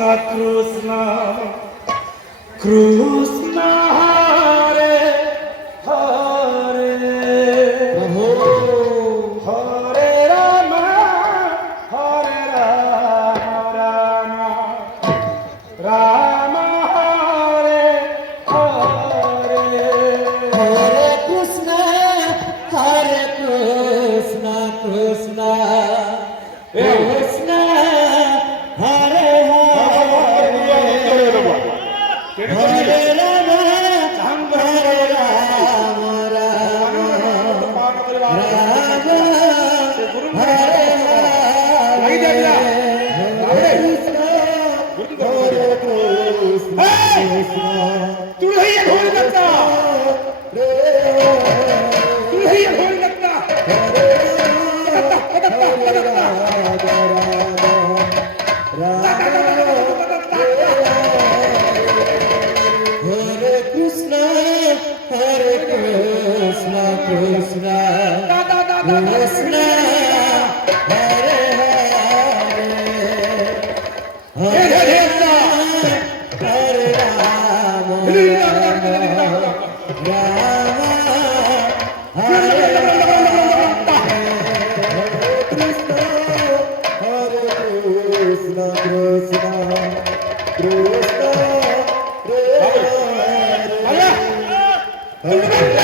Krishna, Krishna, Hare Hare, Hare Rama, Hare Rama, Rama Hare Hare, Hare Krishna, Krishna Krishna, Hare Hare Rama, Hare Rama, Krishna, Krishna, Hare Hare, Hare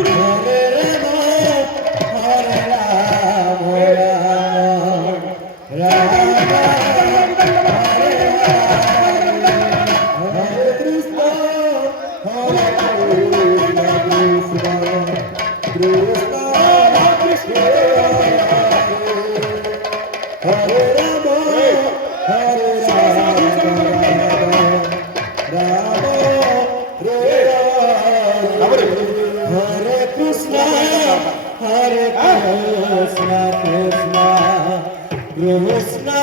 Rama, Rama, Hare Krishna, Krishna, Krishna, Krishna,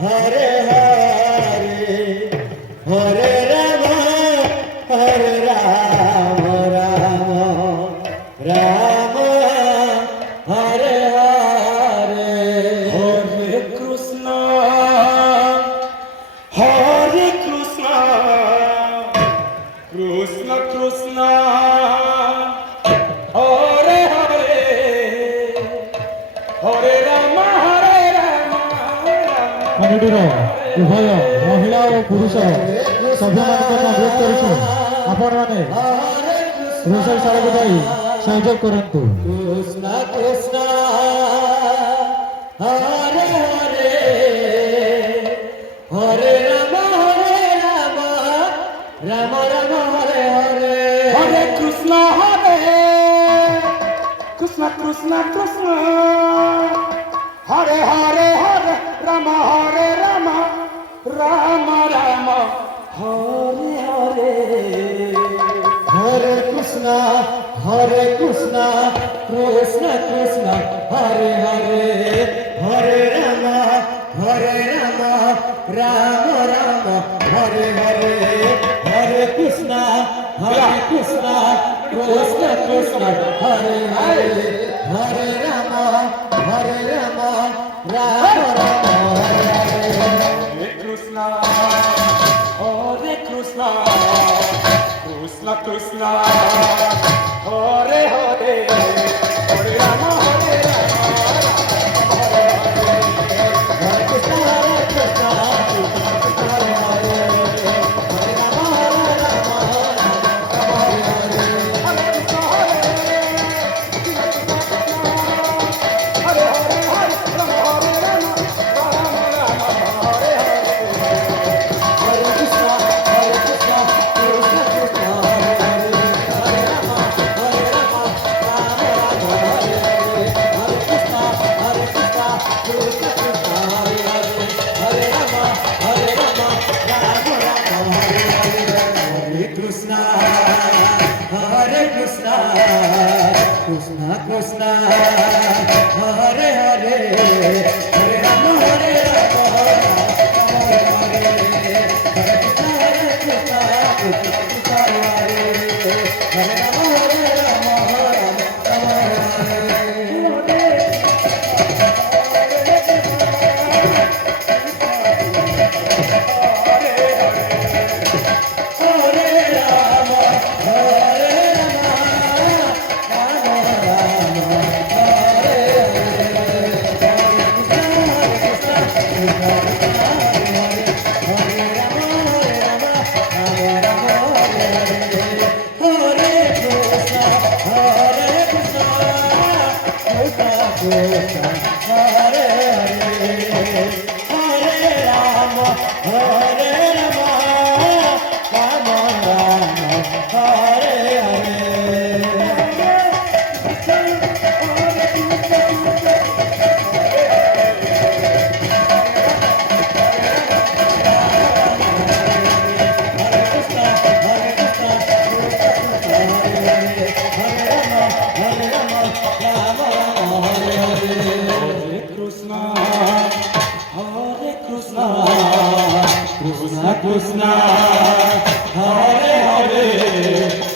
Hare Hare, Hare Rama, Hare Rama, Rama, Hare Hare, Hare Krishna, Hare Krishna, Krishna Krishna, Hare Hare, Hare Rama, Hare Rama, କମିଟିର ଉଭୟ ମହିଳା ଓ ପୁରୁଷ ସଭ୍ୟମାନଙ୍କୁ ଅନୁରୋଧ କରୁଛୁ ଆପଣମାନେ ରୋଷେଇଶାଳାକୁ ଯାଇ ସହଯୋଗ କରନ୍ତୁ। Krishna, Krishna, Hare Hare, Hare Rama, Rama Rama, Hare Hare, Hare Krishna, Hare Krishna, Krishna Krishna, Hare Hare, Hare Rama, Hare Rama, Rama Rama, Hare Hare. Hare Krishna, Hare Krishna, Krishna Krishna, Hare Hare, Hare Rama, Rama Rama, Hare Hare, Hare Krishna, Krishna Krishna, Hare Hare, Hare Rama, Rama Rama, Hare Hare. Hare Krishna, Hare Krishna, Krishna Krishna, Hare Hare, Hare Rama, Hare Rama, Hare Krishna, Hare Krishna, Krishna Krishna, Hare Hare, Hare Rama, Hare Rama, Hare Krishna, Hare Hare, Hare Rama, Hare Rama, Rama Rama, Hare Hare. Hare Krishna, Krishna Krishna, Hare Hare, Hare Rama, Rama Rama, Hare Hare, Hare Krishna, Krishna Krishna, Hare Hare, Hare Rama, Rama Rama, Hare Hare. Hare Krishna, Krishna Krishna, Hare Hare. Hare Rama Hare Rama Rama Rama Hare Hare Krishna Krishna Krishna Hare Hare Hare Rama Hare Rama Rama Rama Hare Krishna Krishna Hare Hare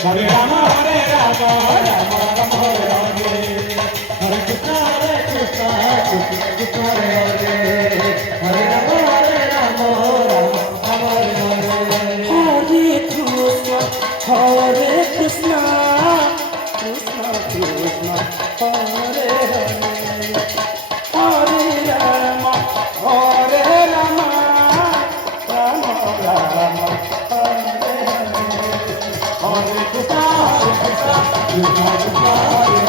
Hare Rama Hare Rama Rama Rama Hare Hare Hare Krishna Krishna Krishna Hare Hare Hare Rama Hare Rama Rama Rama Hare Hare Hare Krishna Krishna Krishna Hare Hare Hare Rama Hare Rama Rama Rama Hare Hare Hare Krishna Krishna Krishna Hare